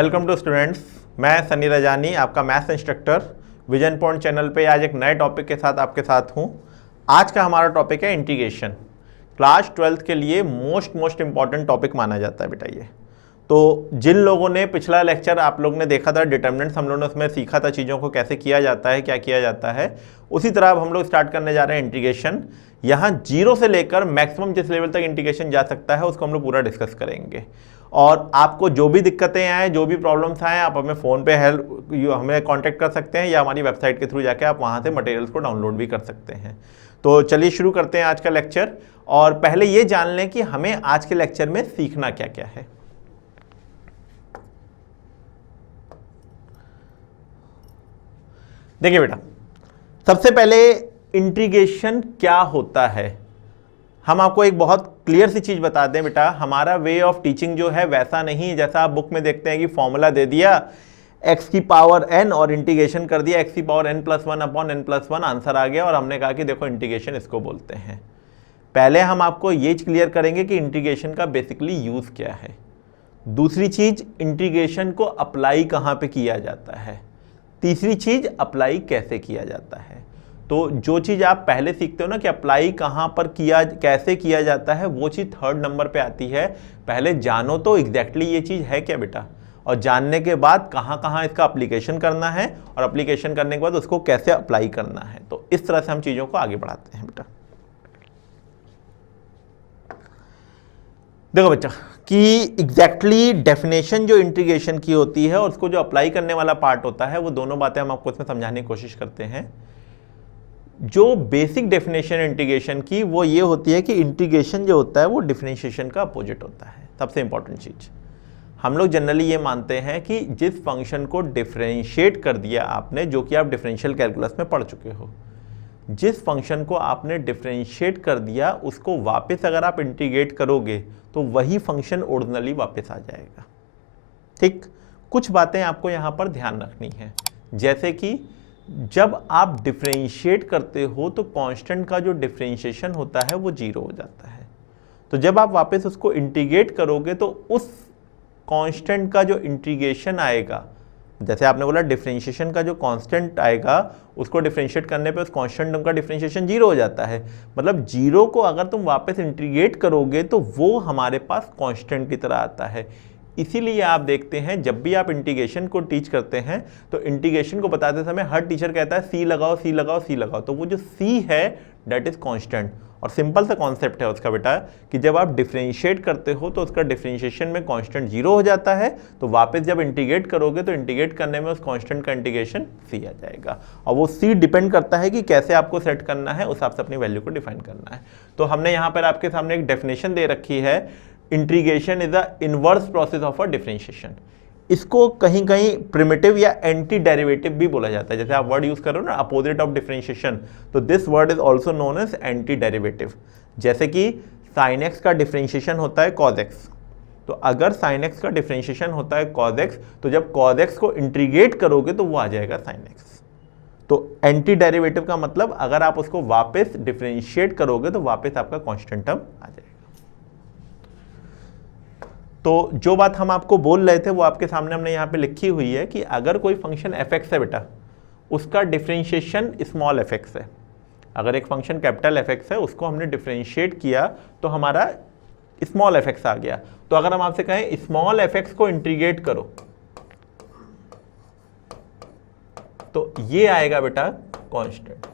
Welcome to students. मैं सनी रजानी, आपका maths instructor vision point channel पे आज एक नए टॉपिक के साथ आपके साथ हूँ। आज का हमारा टॉपिक है इंटीग्रेशन। क्लास 12th के लिए मोस्ट इंपॉर्टेंट टॉपिक माना जाता है बेटा ये। तो जिन लोगों ने पिछला लेक्चर आप लोग ने देखा था, डिटर्मिनेंट्स हम लोगों ने उसमें सीखा था चीज़ों को कैसे किया जाता है, क्या किया जाता है, उसी तरह अब हम लोग स्टार्ट करने जा रहे हैं इंटीग्रेशन। यहाँ 0 से लेकर मैक्सिमम जिस लेवल तक इंटीग्रेशन जा सकता है उसको हम लोग पूरा डिस्कस करेंगे। और आपको जो भी दिक्कतें आए, जो भी प्रॉब्लम्स आए, आप हमें फ़ोन पे हमें कांटेक्ट कर सकते हैं या हमारी वेबसाइट के थ्रू जाके आप वहाँ से मटेरियल्स को डाउनलोड भी कर सकते हैं। तो चलिए शुरू करते हैं आज का लेक्चर। और पहले ये जान लें कि हमें आज के लेक्चर में सीखना क्या क्या है। देखिए बेटा, सबसे पहले इंटीग्रेशन क्या होता है, हम आपको एक बहुत क्लियर सी चीज बता दें बेटा। हमारा वे ऑफ टीचिंग जो है वैसा नहीं जैसा आप बुक में देखते हैं कि फॉर्मूला दे दिया x की पावर n और इंटीग्रेशन कर दिया x की power n+1 upon n+1, answer आ गया और हमने कहा कि देखो इंटीग्रेशन इसको बोलते हैं। पहले हम आपको ये क्लियर करेंगे कि इंटीग्रेशन का बेसिकली यूज क्या है। दूसरी चीज, इंटीग्रेशन को अप्लाई कहाँ पे किया जाता है। तीसरी चीज, अप्लाई कैसे किया जाता है। तो जो चीज़ आप पहले सीखते हो ना कि अप्लाई कहाँ पर किया, कैसे किया जाता है, वो चीज़ 3rd नंबर पे आती है। पहले जानो तो एग्जैक्टली ये चीज़ है क्या बेटा, और जानने के बाद कहाँ कहाँ इसका अप्लीकेशन करना है और अप्लीकेशन करने के बाद उसको कैसे अप्लाई करना है। तो इस तरह से हम चीज़ों को आगे बढ़ाते हैं बेटा। देखो बच्चा कि एग्जैक्टली डेफिनेशन जो इंटीग्रेशन की होती है और उसको जो अप्लाई करने वाला पार्ट होता है, वो दोनों बातें हम आपको इसमें समझाने की कोशिश करते हैं। जो बेसिक डेफिनेशन इंटीग्रेशन की वो ये होती है कि इंटीग्रेशन जो होता है वो डिफरेंशिएशन का अपोजिट होता है। सबसे इंपॉर्टेंट चीज, हम लोग जनरली ये मानते हैं कि जिस फंक्शन को डिफरेंशिएट कर दिया आपने, जो कि आप डिफरेंशियल कैलकुलस में पढ़ चुके हो, जिस फंक्शन को आपने डिफरेंशिएट कर दिया उसको वापस अगर आप इंटीग्रेट करोगे तो वही फंक्शन ओरिजिनली वापस आ जाएगा। ठीक, कुछ बातें आपको यहाँ पर ध्यान रखनी है, जैसे कि जब आप डिफरेंशिएट करते हो तो कांस्टेंट का जो डिफरेंशिएशन होता है वो 0 हो जाता है। तो जब आप वापस उसको इंटीग्रेट करोगे तो उस कांस्टेंट का जो इंटीग्रेशन आएगा, जैसे आपने बोला डिफरेंशिएशन का जो कांस्टेंट आएगा उसको डिफरेंशिएट करने पे उस कांस्टेंट का डिफरेंशिएशन 0 हो जाता है। मतलब 0 को अगर तुम वापस इंटीग्रेट करोगे तो वो हमारे पास कांस्टेंट की तरह आता है। इसीलिए आप देखते हैं जब भी आप इंटीग्रेशन को टीच करते हैं तो इंटीग्रेशन को बताते समय हर टीचर कहता है सी लगाओ सी लगाओ सी लगाओ। तो वो जो सी है दैट इज कांस्टेंट, और सिंपल सा कॉन्सेप्ट है उसका बेटा कि जब आप डिफरेंशिएट करते हो तो उसका डिफरेंशिएशन में कांस्टेंट 0 हो जाता है, तो वापस जब इंटीग्रेट करोगे तो इंटीग्रेट करने में उस कांस्टेंट का इंटीग्रेशन सी आ जाएगा। और वो सी डिपेंड करता है कि कैसे आपको सेट करना है, उस हिसाब से अपनी वैल्यू को डिफाइन करना है। तो हमने यहाँ पर आपके सामने एक डेफिनेशन दे रखी है, integration is the inverse process of a differentiation. इसको कहीं कहीं प्रिमिटिव या एंटी डेरिवेटिव भी बोला जाता है। जैसे आप वर्ड यूज कर रहे हो ना, अपोजिट ऑफ डिफरेंशिएशन, तो this word is also known as anti derivative. जैसे कि sin x का डिफरेंशिएशन होता है cos x, तो अगर sin x का डिफरेंशिएशन होता है cos x, तो जब cos x को इंटीग्रेट करोगे तो वो आ जाएगा sin x। तो एंटी डेरिवेटिव का मतलब अगर आप उसको वापस डिफरेंशिएट करोगे तो वापस आपका कांस्टेंट टर्म आ जाएगा। तो जो बात हम आपको बोल रहे थे वो आपके सामने हमने यहाँ पे लिखी हुई है कि अगर कोई फंक्शन fx है बेटा, उसका डिफरेंशिएशन स्मॉल fx है। अगर एक फंक्शन कैपिटल fx है, उसको हमने डिफरेंशिएट किया तो हमारा स्मॉल fx आ गया। तो अगर हम आपसे कहें स्मॉल fx को इंटीग्रेट करो तो ये आएगा बेटा कांस्टेंट।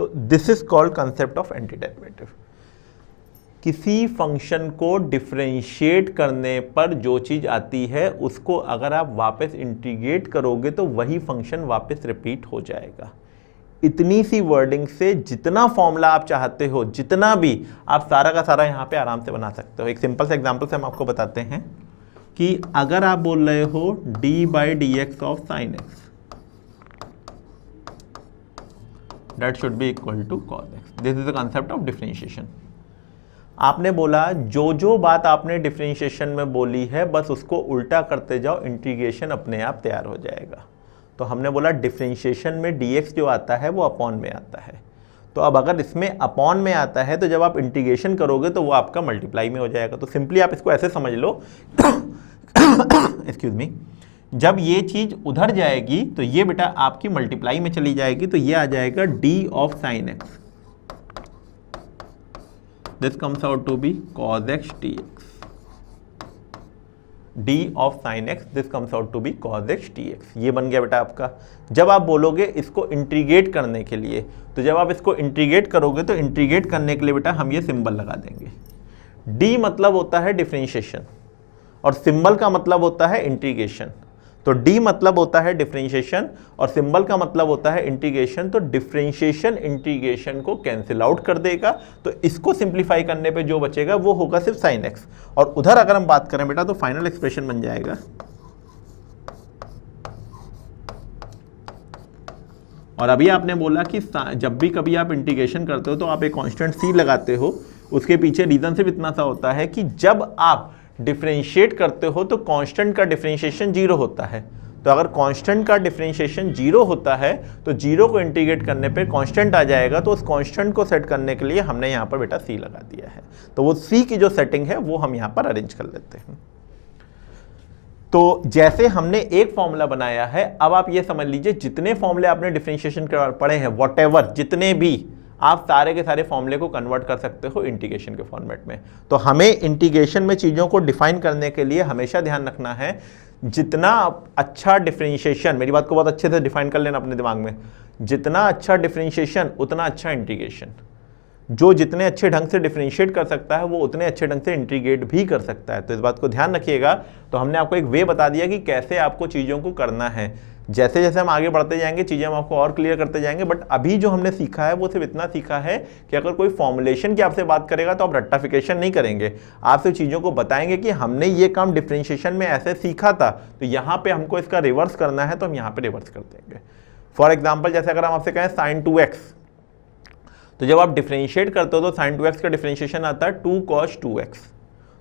तो this is called concept of anti derivative. किसी फंक्शन को डिफरेंशिएट करने पर जो चीज आती है उसको अगर आप वापस इंटीग्रेट करोगे तो वही फंक्शन वापस रिपीट हो जाएगा। इतनी सी वर्डिंग से जितना फॉर्मूला आप चाहते हो, जितना भी, आप सारा का सारा यहां पे आराम से बना सकते हो। एक सिंपल से एग्जांपल से हम आपको बताते हैं कि अगर आप बोल रहे हो d/dx of sin x that should be equal to cos x, this is the concept of differentiation. आपने बोला जो जो बात आपने डिफरेंशिएशन में बोली है बस उसको उल्टा करते जाओ, इंटीग्रेशन अपने आप तैयार हो जाएगा। तो हमने बोला डिफरेंशिएशन में dx जो आता है वो अपॉन में आता है। तो अब अगर इसमें अपॉन में आता है तो जब आप इंटीग्रेशन करोगे तो वो आपका मल्टीप्लाई में हो जाएगा। तो सिंपली आप इसको ऐसे समझ लो एक्सक्यूज मी, जब ये चीज उधर जाएगी तो ये बेटा आपकी मल्टीप्लाई में चली जाएगी, तो ये आ जाएगा d of sine x, this comes out to be cos x dx, d of sine x this comes out to be cos x dx। ये बन गया बेटा आपका। जब आप बोलोगे इसको इंटीग्रेट करने के लिए, तो जब आप इसको इंटीग्रेट करोगे तो इंटीग्रेट करने के लिए बेटा हम ये सिंबल लगा देंगे। d मतलब होता है डिफरेंशिएशन और सिंबल का मतलब होता है इंटीग्रेशन। तो d मतलब होता है डिफरेंशिएशन और सिंबल का मतलब होता है इंटीग्रेशन। तो डिफरेंशिएशन इंटीग्रेशन को कैंसिल आउट कर देगा, तो इसको सिंप्लीफाई करने पे जो बचेगा वो होगा सिर्फ साइन एक्स। और उधर अगर हम बात करें बेटा तो फाइनल एक्सप्रेशन बन जाएगा, और अभी आपने बोला कि जब भी कभी आप इंटीग्रेशन करते हो तो आप एक कांस्टेंट c लगाते हो। उसके पीछे रीजन सिर्फ इतना सा होता है कि जब आप डिफरेंशिएट करते हो तो कांस्टेंट का डिफरेंशिएशन जीरो होता है। तो अगर कांस्टेंट का डिफरेंशिएशन जीरो होता है तो जीरो को इंटीग्रेट करने पे कांस्टेंट आ जाएगा, तो उस कांस्टेंट को सेट करने के लिए हमने यहाँ पर बेटा c लगा दिया है। तो वो c की जो सेटिंग है वो हम यहाँ पर अरेंज कर लेते हैं। तो जैसे हमने एक फॉर्मूला बनाया है, अब आप ये समझ लीजिए जितने फॉर्मूले आपने डिफरेंशिएशन के पढ़े हैं, व्हाटएवर जितने भी, आप सारे के सारे फॉर्मूले को कन्वर्ट कर सकते हो इंटीग्रेशन के फॉर्मेट में। तो हमें इंटीग्रेशन में चीज़ों को डिफाइन करने के लिए हमेशा ध्यान रखना है, जितना अच्छा डिफरेंशिएशन, मेरी बात को बहुत अच्छे से डिफाइन कर लेना अपने दिमाग में, जितना अच्छा डिफरेंशिएशन उतना अच्छा इंटीग्रेशन। जो जितने अच्छे ढंग से डिफरेंशिएट कर सकता है वो उतने अच्छे ढंग से इंटीग्रेट भी कर सकता है। तो इस बात को ध्यान रखिएगा। तो हमने आपको एक वे बता दिया कि कैसे आपको चीज़ों को करना है। जैसे जैसे हम आगे बढ़ते जाएंगे चीज़ें हम आपको और क्लियर करते जाएंगे, बट अभी जो हमने सीखा है वो सिर्फ इतना सीखा है कि अगर कोई फॉर्मुलेशन की आपसे बात करेगा तो आप रट्टाफिकेशन नहीं करेंगे, आप सिर्फ चीज़ों को बताएंगे कि हमने ये काम डिफरेंशिएशन में ऐसे सीखा था, तो यहाँ पे हमको इसका रिवर्स करना है तो हम यहाँ पे रिवर्स कर देंगे। फॉर एग्जाम्पल जैसे अगर हम आपसे कहें साइन 2x, तो जब आप डिफरेंशिएट करते हो तो साइन 2x का डिफरेंशिएशन आता है 2 cos 2x।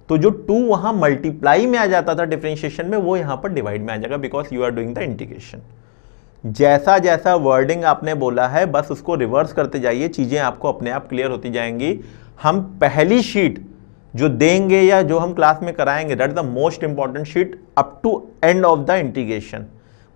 तो जो 2 वहां मल्टीप्लाई में आ जाता था डिफरेंशिएशन में, वो यहां पर डिवाइड में आ जाएगा, because you are doing the integration. जैसा जैसा वर्डिंग आपने बोला है बस उसको रिवर्स करते जाइए, चीजें आपको अपने आप क्लियर होती जाएंगी। हम पहली शीट जो देंगे या जो हम क्लास में कराएंगे, that is the most important sheet up to end of the integration.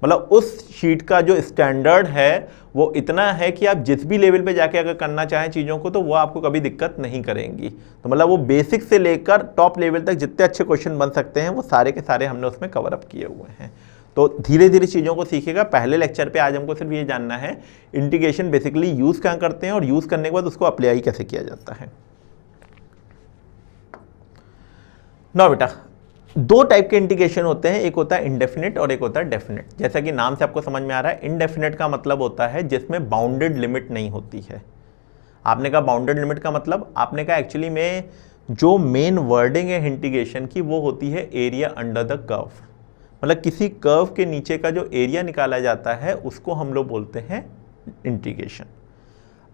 मतलब उस शीट का जो स्टैंडर्ड है वो इतना है कि आप जिस भी लेवल पे जाके अगर करना चाहें चीज़ों को तो वो आपको कभी दिक्कत नहीं करेंगी। तो मतलब वो बेसिक से लेकर टॉप लेवल तक जितने अच्छे क्वेश्चन बन सकते हैं वो सारे के सारे हमने उसमें कवर अप किए हुए हैं। तो धीरे धीरे चीज़ों को सीखिएगा। पहले लेक्चर पे आज हमको सिर्फ ये जानना है इंटीग्रेशन बेसिकली यूज़ कहाँ करते हैं और यूज़ करने के बाद उसको अप्लाई कैसे किया जाता है। ना बेटा, दो टाइप के इंटीग्रेशन होते हैं, एक होता है इंडेफिनिट और एक होता है डेफिनिट। जैसा कि नाम से आपको समझ में आ रहा है, इंडेफिनिट का मतलब होता है जिसमें बाउंडेड लिमिट नहीं होती है। आपने कहा बाउंडेड लिमिट का मतलब, आपने कहा एक्चुअली में जो मेन वर्डिंग है इंटीग्रेशन की वो होती है एरिया अंडर द कर्व। मतलब किसी कर्व के नीचे का जो एरिया निकाला जाता है उसको हम लोग बोलते हैं इंटीग्रेशन।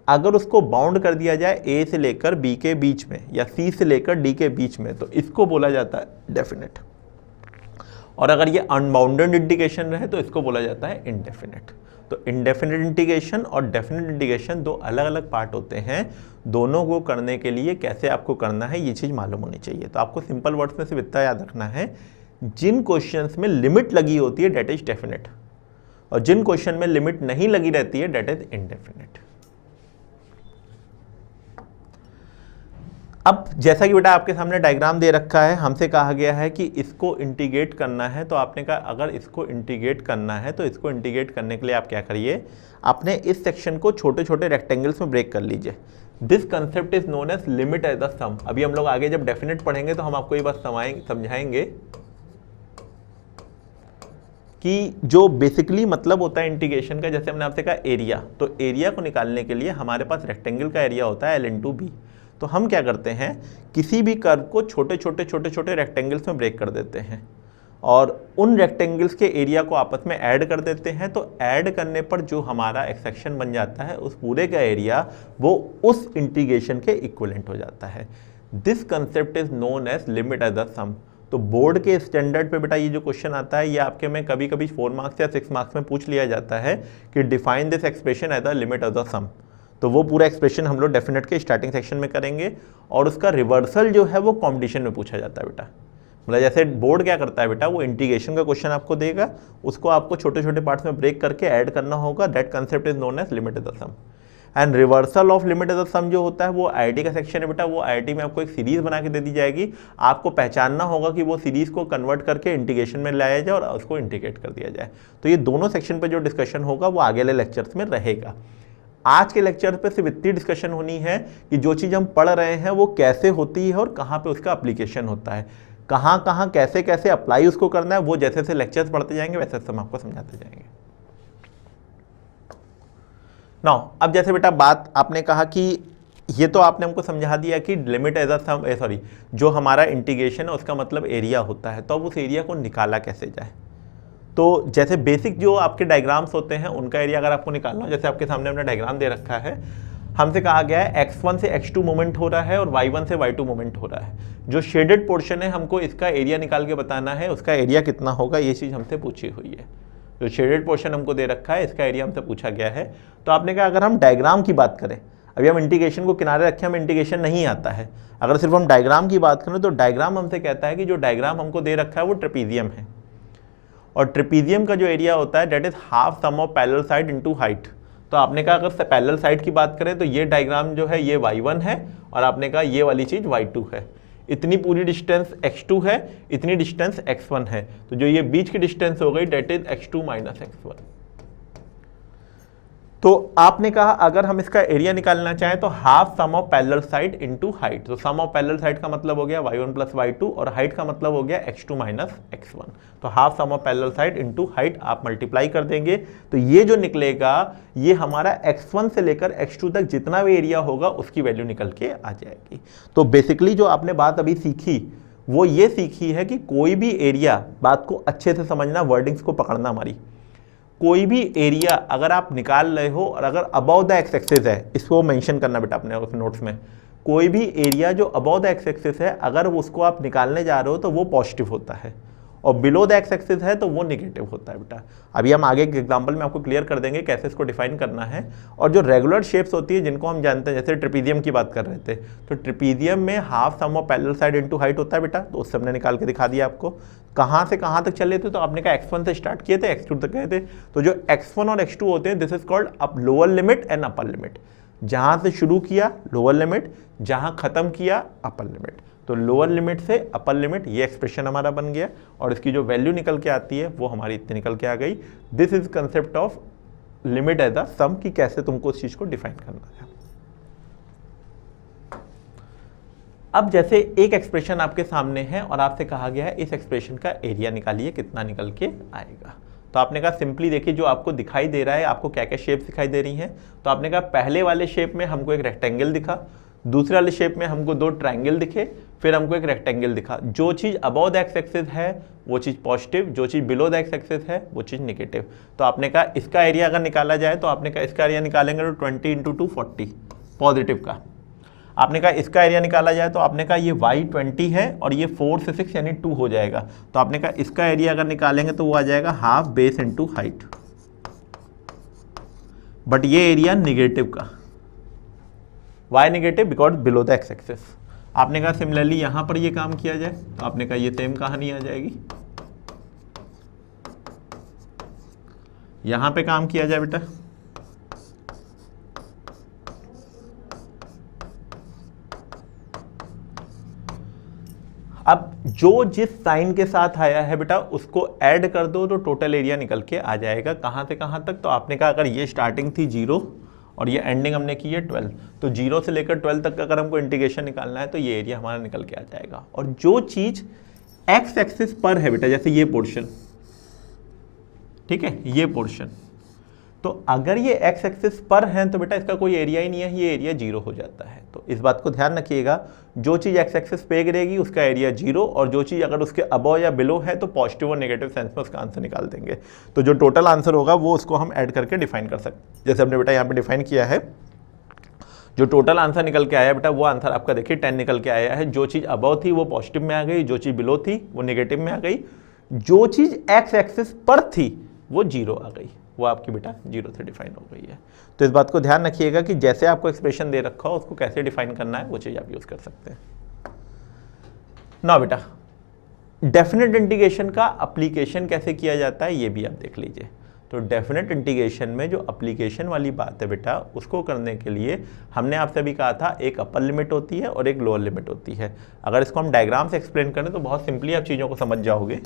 अगर उसको बाउंड कर दिया जाए ए से लेकर बी के बीच में या सी से लेकर डी के बीच में, तो इसको बोला जाता है डेफिनेट। और अगर ये अनबाउंडेड इंटीग्रेशन रहे तो इसको बोला जाता है इंडेफिनेट। तो इंडेफिनेट इंटीग्रेशन और डेफिनेट इंटीग्रेशन दो अलग अलग पार्ट होते हैं। दोनों को करने के लिए कैसे आपको करना है ये चीज़ मालूम होनी चाहिए। तो आपको सिंपल वर्ड्स में सिर्फ इतना याद रखना है, जिन क्वेश्चंस में लिमिट लगी होती है डेट इज डेफिनेट, और जिन क्वेश्चन में लिमिट नहीं लगी रहती है डेट इज इंडेफिनेट। अब जैसा कि बेटा आपके सामने डायग्राम दे रखा है, हमसे कहा गया है कि इसको इंटीग्रेट करना है। तो आपने कहा अगर इसको इंटीग्रेट करना है तो इसको इंटीग्रेट करने के लिए आप क्या करिए, आपने इस सेक्शन को छोटे छोटे रेक्टेंगल्स में ब्रेक कर लीजिए। This concept is known as limit as the sum. अभी हम लोग आगे जब डेफिनेट पढ़ेंगे तो हम आपको ये बात समझाएंगे कि जो बेसिकली मतलब होता है इंटीग्रेशन का, जैसे हमने आपसे कहा एरिया, तो एरिया को निकालने के लिए हमारे पास रेक्टेंगल का एरिया होता है l/b। तो हम क्या करते हैं, किसी भी कर्व को छोटे छोटे रेक्टेंगल्स में ब्रेक कर देते हैं और उन रेक्टेंगल्स के एरिया को आपस में ऐड कर देते हैं। तो ऐड करने पर जो हमारा एक सेक्शन बन जाता है उस पूरे का एरिया वो उस इंटीग्रेशन के इक्विवेलेंट हो जाता है। This concept is known as limit as the sum. तो बोर्ड के स्टैंडर्ड पे बेटा ये जो क्वेश्चन आता है ये आपके में कभी कभी 4 मार्क्स या 6 मार्क्स में पूछ लिया जाता है कि define this expression as the limit of the sum. तो वो पूरा एक्सप्रेशन हम लोग डेफिनेट के स्टार्टिंग सेक्शन में करेंगे और उसका रिवर्सल जो है वो कॉम्पिटिशन में पूछा जाता है बेटा। मतलब जैसे बोर्ड क्या करता है बेटा, वो इंटीग्रेशन का क्वेश्चन आपको देगा, उसको आपको छोटे छोटे पार्ट्स में ब्रेक करके ऐड करना होगा, that concept is known as limit is the sum. And reversal of limit is the sum जो होता है वो आईआईटी का सेक्शन है बेटा, वो आईआईटी में आपको एक सीरीज बना के दे दी जाएगी, आपको पहचानना होगा कि वो सीरीज को कन्वर्ट करके इंटीग्रेशन में लाया जाए और उसको इंटीग्रेट कर दिया जाए। तो ये दोनों सेक्शन पर जो डिस्कशन होगा वो आगे वाले लेक्चर्स में रहेगा। आज के लेक्चर पे सिर्फ इतनी डिस्कशन होनी है कि जो चीज़ हम पढ़ रहे हैं वो कैसे होती है और कहाँ पे उसका एप्लीकेशन होता है, कहाँ कहाँ कैसे कैसे अप्लाई उसको करना है, वो जैसे जैसे लेक्चर्स पढ़ते जाएंगे वैसे हम आपको समझाते जाएंगे। नाउ अब जैसे बेटा बात आपने कहा कि ये तो आपने हमको समझा दिया कि limit as a sum, sorry जो हमारा इंटीग्रेशन है उसका मतलब एरिया होता है, तो अब उस एरिया को निकाला कैसे जाए। तो जैसे बेसिक जो आपके डायग्राम्स होते हैं उनका एरिया अगर आपको निकालना हो, जैसे आपके सामने हमने डायग्राम दे रखा है, हमसे कहा गया है x1 से x2 मूवमेंट हो रहा है और y1 से y2 मूवमेंट हो रहा है। जो शेडेड पोर्शन है हमको इसका एरिया निकाल के बताना है, उसका एरिया कितना होगा, ये चीज़ हमसे पूछी हुई है। जो शेडेड पोर्शन हमको दे रखा है इसका एरिया हमसे पूछा गया है। तो आपने कहा अगर हम डायग्राम की बात करें, अभी हम इंटीग्रेशन को किनारे रखें, हम इंटीग्रेशन नहीं आता है, अगर सिर्फ हम डायग्राम की बात करें तो डायग्राम हमसे कहता है कि जो डायग्राम हमको दे रखा है वो ट्रेपीजियम है, और ट्रेपीजियम का जो एरिया होता है that is half sum of parallel side into height. तो आपने कहा अगर पैरेलल साइड की बात करें तो ये डायग्राम जो है ये y1 है और आपने कहा ये वाली चीज y2 है, इतनी पूरी डिस्टेंस x2 है, इतनी डिस्टेंस x1 है, तो जो ये बीच की डिस्टेंस हो गई that is x2 minus x1। तो आपने कहा अगर हम इसका एरिया निकालना चाहें तो half sum of parallel side into height. तो सम ऑफ पैरेलल साइड का मतलब हो गया y1 प्लस y2 और हाइट का मतलब हो गया x2 माइनस x1। तो half sum of parallel side into height आप मल्टीप्लाई कर देंगे तो ये जो निकलेगा ये हमारा x1 से लेकर x2 तक जितना भी एरिया होगा उसकी वैल्यू निकल के आ जाएगी। तो बेसिकली जो आपने बात अभी सीखी वो ये सीखी है कि कोई भी एरिया, बात को अच्छे से समझना, वर्डिंग्स को पकड़ना हमारी, कोई भी एरिया अगर आप निकाल रहे हो और अगर अबव द एक्स एक्सिस है, इसको मेंशन करना बेटा अपने नोट्स में, कोई भी एरिया जो अबव द एक्स एक्सिस है अगर उसको आप निकालने जा रहे हो तो वो पॉजिटिव होता है, और बिलो द एक्स एक्सिस है तो वो नेगेटिव होता है बेटा। अभी हम आगे के एग्जांपल में आपको क्लियर कर देंगे कैसे इसको डिफाइन करना है। और जो रेगुलर शेप्स होती है जिनको हम जानते हैं, जैसे ट्रेपीजियम की बात कर रहे थे, तो ट्रेपीजियम में half sum of parallel side into height होता है बेटा, तो उससे हमने निकाल के दिखा दिया आपको। कहाँ से कहाँ तक चले थे, तो आपने कहा x1 से स्टार्ट किए थे x2 तक गए थे, तो जो x1 और x2 होते हैं this is called up lower limit and upper limit. जहाँ से शुरू किया लोअर लिमिट, जहाँ खत्म किया अपर लिमिट। तो लोअर लिमिट से अपर लिमिट ये एक्सप्रेशन हमारा बन गया और इसकी जो वैल्यू निकल के आती है वो हमारी इतनी निकल के आ गई। This is concept of limit as a sum, कि कैसे तुमको उस चीज को डिफाइन करना है। अब जैसे एक एक्सप्रेशन आपके सामने है और आपसे कहा गया है इस एक्सप्रेशन का एरिया निकालिए, कितना निकल के आएगा। तो आपने कहा सिंपली देखिए जो आपको दिखाई दे रहा है, आपको क्या क्या शेप दिखाई दे रही हैं। तो आपने कहा पहले वाले शेप में हमको एक रेक्टेंगल दिखा, दूसरे वाले शेप में हमको दो ट्रायंगल दिखे, फिर हमको एक रेक्टेंगल दिखा। जो चीज अबव द एक्स एक्सिस है वो चीज पॉजिटिव, जो चीज बिलो द एक्स एक्सिस है वो चीज नेगेटिव। तो आपने कहा इसका एरिया अगर निकाला जाए तो आपने कहा इसका एरिया निकालेंगे तो 20 इंटू 2 40 पॉजिटिव का। आपने कहा इसका एरिया निकाला जाए तो आपने कहा ये y 20 है और ये 4 से 6 यानी 2 हो जाएगा। तो आपने कहा इसका एरिया अगर निकालेंगे तो वो आ जाएगा half base into height, but ये एरिया निगेटिव का, y negative because below the x axis. आपने कहा सिमिलरली यहां पर ये काम किया जाए तो आपने कहा ये सेम कहानी आ जाएगी, यहां पे काम किया जाए बेटा, अब जो जिस साइन के साथ आया है बेटा उसको ऐड कर दो तो टोटल एरिया निकल के आ जाएगा। कहां से कहां तक, तो आपने कहा अगर ये स्टार्टिंग थी 0 और ये एंडिंग हमने की है 12, तो 0 से लेकर 12 तक का अगर हमको इंटीग्रेशन निकालना है तो ये एरिया हमारा निकल के आ जाएगा। और जो चीज एक्स एक्सिस पर है बेटा, जैसे ये पोर्शन, ठीक है, ये पोर्शन, तो अगर ये एक्स एक्सिस पर है तो बेटा इसका कोई एरिया ही नहीं है, ये एरिया 0 हो जाता है। तो इस बात को ध्यान रखिएगा, जो चीज एक्स एक्सिस पे गिरेगी उसका एरिया 0, और जो चीज अगर उसके अबव या बिलो है तो पॉजिटिव और नेगेटिव सेंस में उसका आंसर निकाल देंगे। तो जो टोटल आंसर होगा वो उसको हम ऐड करके डिफाइन कर सकते हैं। जैसे हमने बेटा यहाँ पे डिफाइन किया है, जो टोटल आंसर निकल के आया बेटा वो आंसर आपका देखिए 10 निकल के आया है। जो चीज अबव थी वो पॉजिटिव में आ गई, जो चीज बिलो थी वो नेगेटिव में आ गई, जो चीज एक्स एक्सिस पर थी वो 0 आ गई, वो आपकी बेटा 0 से डिफाइन हो गई है। तो इस बात को ध्यान रखिएगा कि जैसे आपको एक्सप्रेशन दे रखा हो उसको कैसे डिफाइन करना है वो चीज आप यूज कर सकते हैं। ना बेटा डेफिनेट इंटीग्रेशन का एप्लीकेशन कैसे किया जाता है ये भी आप देख लीजिए। तो डेफिनेट इंटीग्रेशन में जो एप्लीकेशन वाली बात है बेटा, उसको करने के लिए हमने आपसे भी कहा था एक अपर लिमिट होती है और एक लोअर लिमिट होती है। अगर इसको हम डायग्राम से एक्सप्लेन करें तो बहुत सिंपली आप चीज़ों को समझ जाओगे।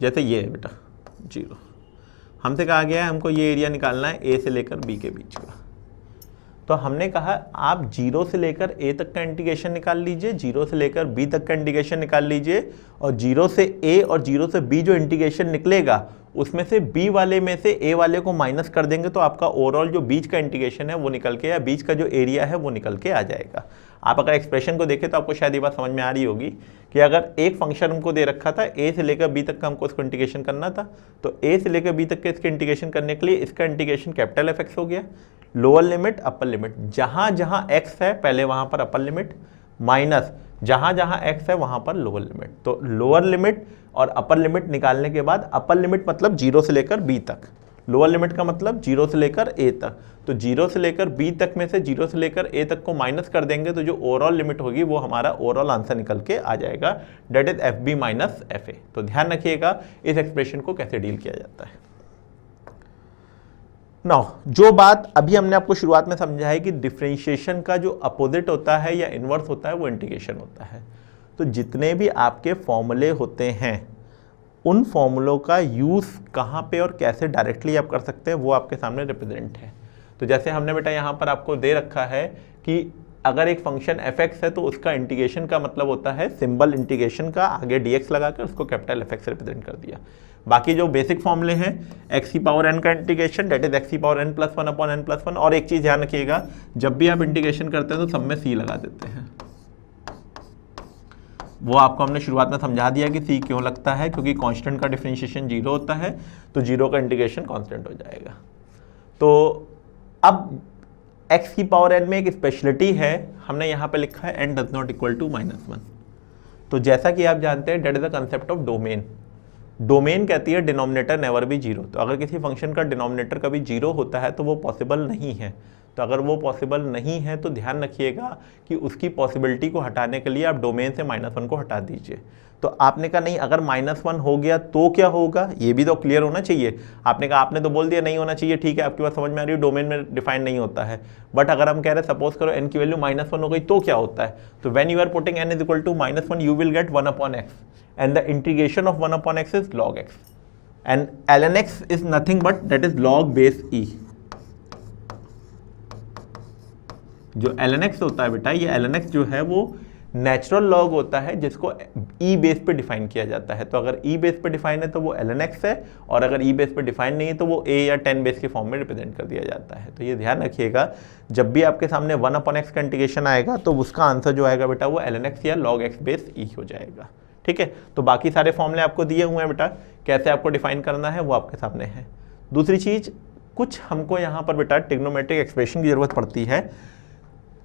जैसे ये है बेटा 0, हमसे कहा गया है हमको ये एरिया निकालना है ए से लेकर बी के बीच का। तो हमने कहा आप 0 से लेकर ए तक का इंटीग्रेशन निकाल लीजिए, 0 से लेकर बी तक का इंटीग्रेशन निकाल लीजिए, और 0 से ए और 0 से बी जो इंटीग्रेशन निकलेगा उसमें से बी वाले में से ए वाले को माइनस कर देंगे तो आपका ओवरऑल जो बीच का इंटीग्रेशन है वो निकल के, या बीच का जो एरिया है वो निकल के आ जाएगा। आप अगर एक्सप्रेशन को देखें तो आपको शायद ये बात समझ में आ रही होगी कि अगर एक फंक्शन हमको दे रखा था ए से लेकर बी तक का, हमको इसको इंटीग्रेशन करना था, तो ए से लेकर बी तक के इसके इंटीग्रेशन करने के लिए इसका इंटीग्रेशन कैपिटल एफ एक्स हो गया, लोअर लिमिट अपर लिमिट, जहां जहां एक्स है पहले वहां पर अपर लिमिट, माइनस जहां जहां एक्स है वहां पर लोअर लिमिट। तो लोअर लिमिट और अपर लिमिट निकालने के बाद, अपर लिमिट मतलब 0 से लेकर बी तक, लोअर लिमिट का मतलब 0 से लेकर ए तक, तो 0 से लेकर बी तक में से 0 से लेकर ए तक को माइनस कर देंगे तो जो ओवरऑल लिमिट होगी वो हमारा ओवरऑल आंसर निकल के आ जाएगा, that is f b minus f a. तो ध्यान रखिएगा इस एक्सप्रेशन को कैसे डील किया जाता है। नाउ जो बात अभी हमने आपको शुरुआत में समझा है कि डिफरेंशिएशन का जो अपोजिट होता है या इन्वर्स होता है वो इंटीग्रेशन होता है। तो जितने भी आपके फॉर्मूले होते हैं उन फॉर्मूलों का यूज़ कहाँ पे और कैसे डायरेक्टली आप कर सकते हैं वो आपके सामने रिप्रेजेंट है। तो जैसे हमने बेटा यहाँ पर आपको दे रखा है कि अगर एक फंक्शन एफ एक्स है तो उसका इंटीग्रेशन का मतलब होता है सिंबल इंटीग्रेशन का, आगे dx लगाकर उसको कैपिटल एफ एक्स रिप्रेजेंट कर दिया। बाकी जो बेसिक फॉर्मूले हैं एक्स की पावर एन का इंटीग्रेशन डेट इज एक्स की power n plus one upon n plus one. और एक चीज़ ध्यान रखिएगा, जब भी आप इंटीग्रेशन करते हैं तो सब में सी लगा देते हैं। वो आपको हमने शुरुआत में समझा दिया कि सी क्यों लगता है, क्योंकि कांस्टेंट का डिफरेंशिएशन 0 होता है तो 0 का इंटीग्रेशन कांस्टेंट हो जाएगा। तो अब x की पावर n में एक स्पेशलिटी है, हमने यहाँ पे लिखा है n does not equal to -1। तो जैसा कि आप जानते हैं that is the concept of domain. Domain कहती है डिनोमिनेटर नेवर बी 0। तो अगर किसी फंक्शन का डिनोमिनेटर कभी 0 होता है तो वो पॉसिबल नहीं है। तो अगर वो पॉसिबल नहीं है तो ध्यान रखिएगा कि उसकी पॉसिबिलिटी को हटाने के लिए आप डोमेन से -1 को हटा दीजिए। तो आपने कहा नहीं अगर -1 हो गया तो क्या होगा, ये भी तो क्लियर होना चाहिए। आपने कहा, आपने तो बोल दिया नहीं होना चाहिए, ठीक है आपकी बात समझ में आ रही है, डोमेन में डिफाइन नहीं होता है। बट अगर हम कह रहे हैं सपोज करो n की वैल्यू -1 हो गई तो क्या होता है, तो when you are putting n is equal to -1 you will get 1 upon x and the integration of 1 upon x is log x and ln x is nothing but that is log base e। जो ln x होता है बेटा, ये ln x जो है वो natural log होता है जिसको e बेस पे डिफाइन किया जाता है। तो अगर e बेस पे डिफाइन है तो वो ln x है, और अगर e बेस पे डिफाइन नहीं है तो वो a या 10 बेस के फॉर्म में रिप्रेजेंट कर दिया जाता है। तो ये ध्यान रखिएगा, जब भी आपके सामने 1 अपॉन x का इंटीग्रेशन आएगा तो उसका आंसर जो आएगा बेटा वो ln x या log x बेस e हो जाएगा। ठीक है, तो बाकी सारे फॉर्मूले आपको दिए हुए हैं बेटा, कैसे आपको डिफाइन करना है वो आपके सामने है। दूसरी चीज, कुछ हमको यहाँ पर बेटा ट्रिग्नोमेट्रिक एक्सप्रेशन की जरूरत पड़ती है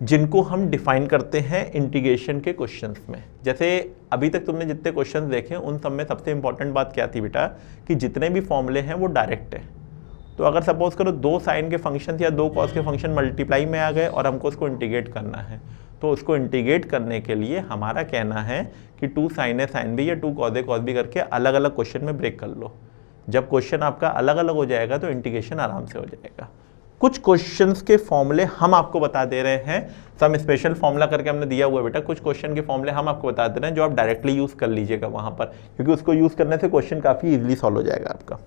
जिनको हम डिफाइन करते हैं इंटीग्रेशन के क्वेश्चंस में। जैसे अभी तक तुमने जितने क्वेश्चंस देखे उन सब में सबसे इंपॉर्टेंट बात क्या थी बेटा, कि जितने भी फॉर्मूले हैं वो डायरेक्ट है। तो अगर सपोज करो 2 साइन के फंक्शन या 2 कॉस के फंक्शन मल्टीप्लाई में आ गए और हमको उसको इंटीग्रेट करना है, तो उसको इंटीग्रेट करने के लिए हमारा कहना है कि 2 sin a sin b या 2 cos a cos b करके अलग अलग क्वेश्चन में ब्रेक कर लो। जब क्वेश्चन आपका अलग अलग हो जाएगा तो इंटीग्रेशन आराम से हो जाएगा। कुछ क्वेश्चंस के फॉर्मूले हम आपको बता दे रहे हैं, सम स्पेशल फॉर्मूला करके हमने दिया हुआ है बेटा, कुछ क्वेश्चन के फॉर्मूले हम आपको बता दे रहे हैं जो आप डायरेक्टली यूज कर लीजिएगा वहां पर, क्योंकि उसको यूज करने से क्वेश्चन काफी इजीली सॉल्व हो जाएगा आपका।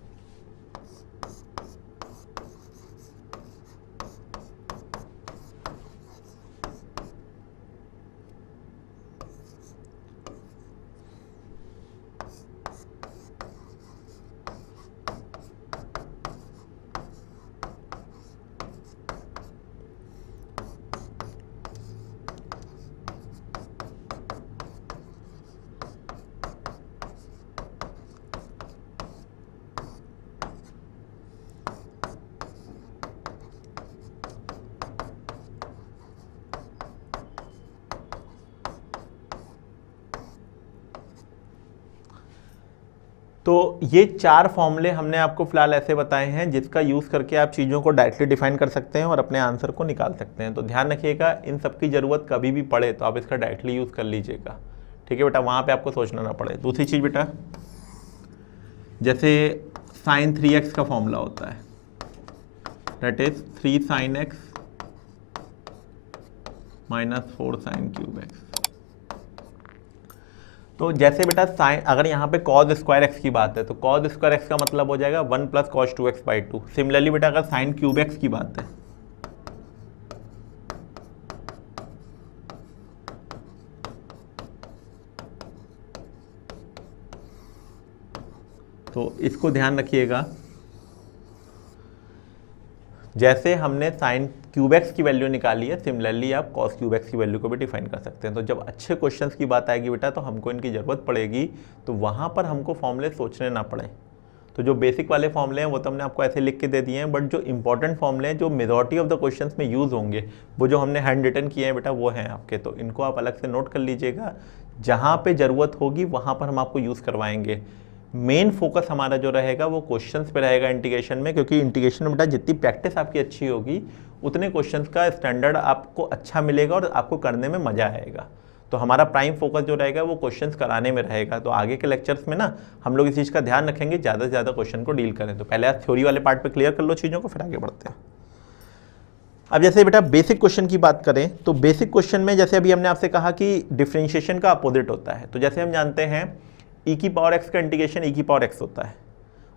तो ये 4 फॉर्मूले हमने आपको फिलहाल ऐसे बताए हैं जिसका यूज़ करके आप चीज़ों को डायरेक्टली डिफाइन कर सकते हैं और अपने आंसर को निकाल सकते हैं। तो ध्यान रखिएगा, इन सब की ज़रूरत कभी भी पड़े तो आप इसका डायरेक्टली यूज़ कर लीजिएगा, ठीक है बेटा, वहाँ पे आपको सोचना ना पड़े। दूसरी चीज़ बेटा, जैसे sin 3x का फॉर्मूला होता है, that is 3 sin x minus 4 sin cube x। तो जैसे बेटा साइन, अगर यहाँ पे cos स्क्वायर x की बात है तो cos स्क्वायर x का मतलब हो जाएगा 1 प्लस cos 2x/2। सिमिलरली बेटा अगर sin क्यूब x की बात है तो इसको ध्यान रखिएगा, जैसे हमने साइन क्यूब एक्स की वैल्यू निकाली है, सिमिलरली आप कॉस क्यूब एक्स की वैल्यू को भी डिफाइन कर सकते हैं। तो जब अच्छे क्वेश्चंस की बात आएगी बेटा तो हमको इनकी ज़रूरत पड़ेगी, तो वहाँ पर हमको फॉर्मूले सोचने ना पड़े। तो जो बेसिक वाले फॉर्मूले हैं वो तो हमने आपको ऐसे लिख के दे दिए हैं, बट जो इंपॉर्टेंट फॉर्मूले हैं जो मेजॉरिटी ऑफ द क्वेश्चंस में यूज़ होंगे, वो जो हमने हैंड रिटन किए हैं बेटा वो हैं आपके, तो इनको आप अलग से नोट कर लीजिएगा। जहाँ पर ज़रूरत होगी वहाँ पर हम आपको यूज़ करवाएंगे। मेन फोकस हमारा जो रहेगा वो क्वेश्चंस पे रहेगा इंटीग्रेशन में, क्योंकि इंटीग्रेशन में बेटा जितनी प्रैक्टिस आपकी अच्छी होगी उतने क्वेश्चंस का स्टैंडर्ड आपको अच्छा मिलेगा और आपको करने में मज़ा आएगा। तो हमारा प्राइम फोकस जो रहेगा वो क्वेश्चंस कराने में रहेगा। तो आगे के लेक्चर्स में ना हम लोग इस चीज़ का ध्यान रखेंगे, ज़्यादा से ज़्यादा क्वेश्चन को डील करें। तो पहले आप थ्योरी वाले पार्ट पर क्लियर कर लो चीज़ों को, फिर आगे बढ़ते हैं। अब जैसे बेटा बेसिक क्वेश्चन की बात करें तो बेसिक क्वेश्चन में जैसे अभी हमने आपसे कहा कि डिफरेंशिएशन का अपोजिट होता है। तो जैसे हम जानते हैं e की पावर x का इंटीग्रेशन e की पावर x होता है,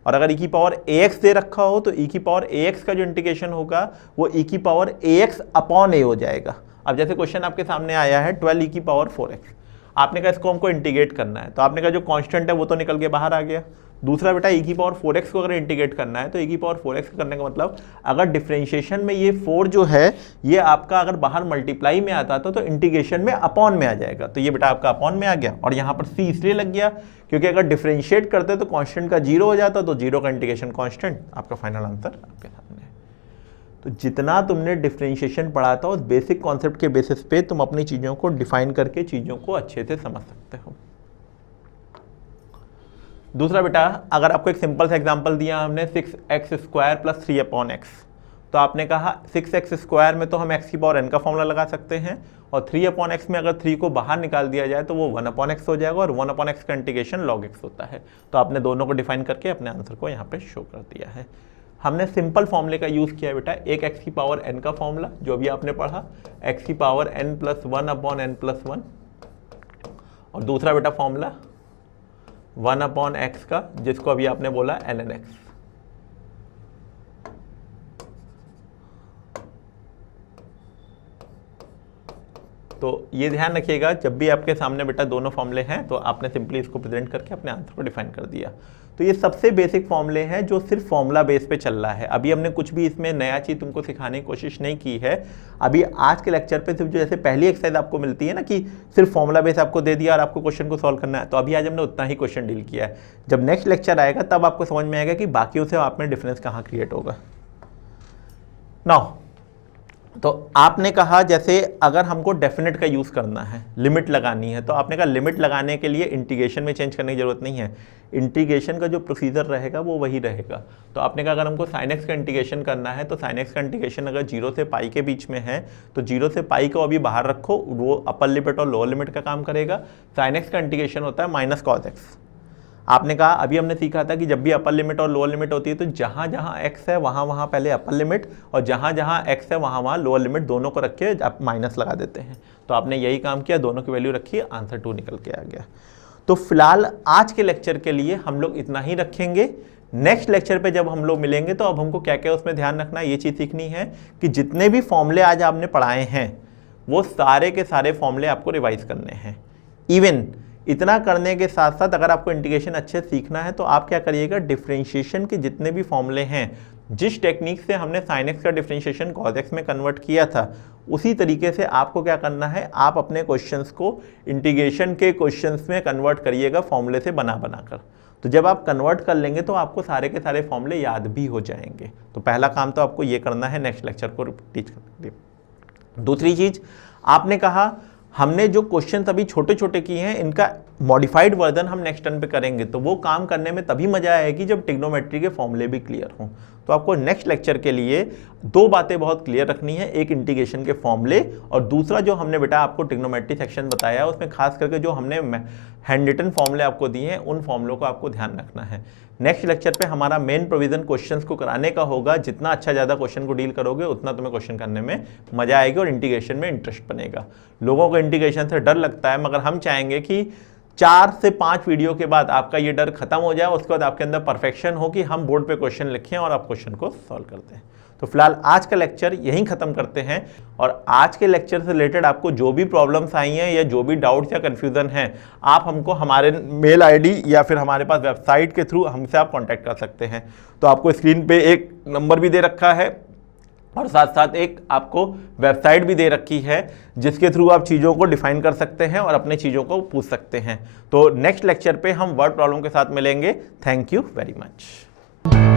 और अगर e की पावर ax दे रखा हो तो e की पावर ax का जो इंटीग्रेशन होगा वो e की पावर ax अपॉन a हो जाएगा। अब जैसे क्वेश्चन आपके सामने आया है 12 e की पावर 4x, आपने कहा इसको हमको इंटीग्रेट करना है, तो आपने कहा जो कांस्टेंट है वो तो निकल के बाहर आ गया। दूसरा बेटा e की पावर 4x को अगर इंटीग्रेट करना है तो e की पावर 4x करने का मतलब अगर डिफरेंशिएशन में ये 4 जो है ये आपका अगर बाहर मल्टीप्लाई में आता था तो इंटीग्रेशन में अपॉन में आ जाएगा। तो ये बेटा आपका अपॉन में आ गया, और यहाँ पर c इसलिए लग गया क्योंकि अगर डिफरेंशिएट करते तो कांस्टेंट का 0 हो जाता, तो 0 का इंटीग्रेशन कांस्टेंट। आपका फाइनल आंसर आपके सामने है। तो जितना तुमने डिफरेंशिएशन पढ़ा था उस बेसिक कॉन्सेप्ट के बेसिस पे तुम अपनी चीज़ों को डिफाइन करके चीज़ों को अच्छे से समझ सकते हो। दूसरा बेटा, अगर आपको एक सिंपल सा एग्जांपल दिया हमने 6x² प्लस 3/x, तो आपने कहा 6x² में तो हम x की पावर n का फॉर्मूला लगा सकते हैं, और 3/x में अगर 3 को बाहर निकाल दिया जाए तो वो 1/x हो जाएगा, और 1/x का इंटीग्रेशन log x होता है। तो आपने दोनों को डिफाइन करके अपने आंसर को यहाँ पे शो कर दिया है। हमने सिंपल फॉर्मूले का यूज़ किया है बेटा, एक x की पावर n का फॉर्मूला जो अभी आपने पढ़ा, x की पावर n प्लस 1/n+1, और दूसरा बेटा फॉर्मूला 1/x का जिसको अभी आपने बोला ln x। तो ये ध्यान रखिएगा, जब भी आपके सामने बेटा दोनों फॉर्मूले हैं तो आपने सिंपली इसको प्रेजेंट करके अपने आंसर को डिफाइन कर दिया। तो ये सबसे बेसिक फॉर्मूले हैं जो सिर्फ फॉर्मूला बेस पे चल रहा है। अभी हमने कुछ भी इसमें नया चीज़ तुमको सिखाने की कोशिश नहीं की है। अभी आज के लेक्चर पे सिर्फ जो जैसे पहली एक्सरसाइज आपको मिलती है ना कि सिर्फ फॉर्मूला बेस आपको दे दिया और आपको क्वेश्चन को सॉल्व करना है, तो अभी आज हमने उतना ही क्वेश्चन डील किया है। जब नेक्स्ट लेक्चर आएगा तब आपको समझ में आएगा कि बाकियों से आप में डिफरेंस कहाँ क्रिएट होगा। नाउ तो आपने कहा जैसे अगर हमको डेफिनेट का यूज़ करना है, लिमिट लगानी है, तो आपने कहा लिमिट लगाने के लिए इंटीग्रेशन में चेंज करने की जरूरत नहीं है, इंटीग्रेशन का जो प्रोसीजर रहेगा वो वही रहेगा। तो आपने कहा अगर हमको sin x का इंटीग्रेशन करना है तो sin x का इंटीग्रेशन अगर 0 से पाई के बीच में है तो 0 से पाई को अभी बाहर रखो, वो अपर लिमिट और लोअर लिमिट का काम करेगा। sin x का इंटीग्रेशन होता है माइनस cos x। आपने कहा अभी हमने सीखा था कि जब भी अपर लिमिट और लोअर लिमिट होती है तो जहाँ जहाँ x है वहाँ वहाँ पहले अपर लिमिट, और जहाँ जहाँ x है वहाँ वहाँ लोअर लिमिट, दोनों को रख के आप माइनस लगा देते हैं। तो आपने यही काम किया, दोनों की वैल्यू रखी, आंसर 2 निकल के आ गया। तो फिलहाल आज के लेक्चर के लिए हम लोग इतना ही रखेंगे। नेक्स्ट लेक्चर पे जब हम लोग मिलेंगे तो अब हमको क्या क्या उसमें ध्यान रखना है, ये चीज़ सीखनी है कि जितने भी फॉर्मूले आज आपने पढ़ाए हैं वो सारे के सारे फॉर्मूले आपको रिवाइज करने हैं। इवन इतना करने के साथ साथ अगर आपको इंटीग्रेशन अच्छे से सीखना है तो आप क्या करिएगा, डिफरेंशिएशन के जितने भी फॉर्मूले हैं, जिस टेक्निक से हमने sin x का डिफरेंशिएशन cos x में कन्वर्ट किया था, उसी तरीके से आपको क्या करना है, आप अपने क्वेश्चंस को इंटीग्रेशन के क्वेश्चंस में कन्वर्ट करिएगा फॉर्मूले से बना कर। तो जब आप कन्वर्ट कर लेंगे तो आपको सारे के सारे फॉर्मूले याद भी हो जाएंगे। तो पहला काम तो आपको ये करना है, नेक्स्ट लेक्चर को टीच करने के लिए। दूसरी चीज़ आपने कहा हमने जो क्वेश्चन अभी छोटे छोटे किए हैं इनका मॉडिफाइड वर्जन हम नेक्स्ट टर्न पे करेंगे, तो वो काम करने में तभी मजा आएगी जब ट्रिग्नोमेट्री के फॉर्मूले भी क्लियर हों। तो आपको नेक्स्ट लेक्चर के लिए दो बातें बहुत क्लियर रखनी है, एक इंटीग्रेशन के फॉर्मूले और दूसरा जो हमने बेटा आपको ट्रिग्नोमेट्री सेक्शन बताया उसमें खास करके जो हमने हैंड रिटन फॉर्मूले आपको दिए हैं उन फॉर्मूलों को आपको ध्यान रखना है। नेक्स्ट लेक्चर पे हमारा मेन प्रोविजन क्वेश्चंस को कराने का होगा। जितना अच्छा ज़्यादा क्वेश्चन को डील करोगे उतना तुम्हें क्वेश्चन करने में मजा आएगी और इंटीग्रेशन में इंटरेस्ट बनेगा। लोगों को इंटीग्रेशन से डर लगता है, मगर हम चाहेंगे कि 4 से 5 वीडियो के बाद आपका ये डर खत्म हो जाए, उसके बाद आपके अंदर परफेक्शन हो कि हम बोर्ड पे क्वेश्चन लिखें और आप क्वेश्चन को सॉल्व करते हैं। तो फिलहाल आज का लेक्चर यहीं खत्म करते हैं और आज के लेक्चर से रिलेटेड आपको जो भी प्रॉब्लम्स आई हैं या जो भी डाउट्स या कंफ्यूजन हैं, आप हमको हमारे मेल आईडी या फिर हमारे पास वेबसाइट के थ्रू हमसे आप कांटेक्ट कर सकते हैं। तो आपको स्क्रीन पे एक नंबर भी दे रखा है और साथ साथ एक आपको वेबसाइट भी दे रखी है जिसके थ्रू आप चीज़ों को डिफाइन कर सकते हैं और अपने चीज़ों को पूछ सकते हैं। तो नेक्स्ट लेक्चर पे हम वर्ड प्रॉब्लम के साथ मिलेंगे। Thank you very much.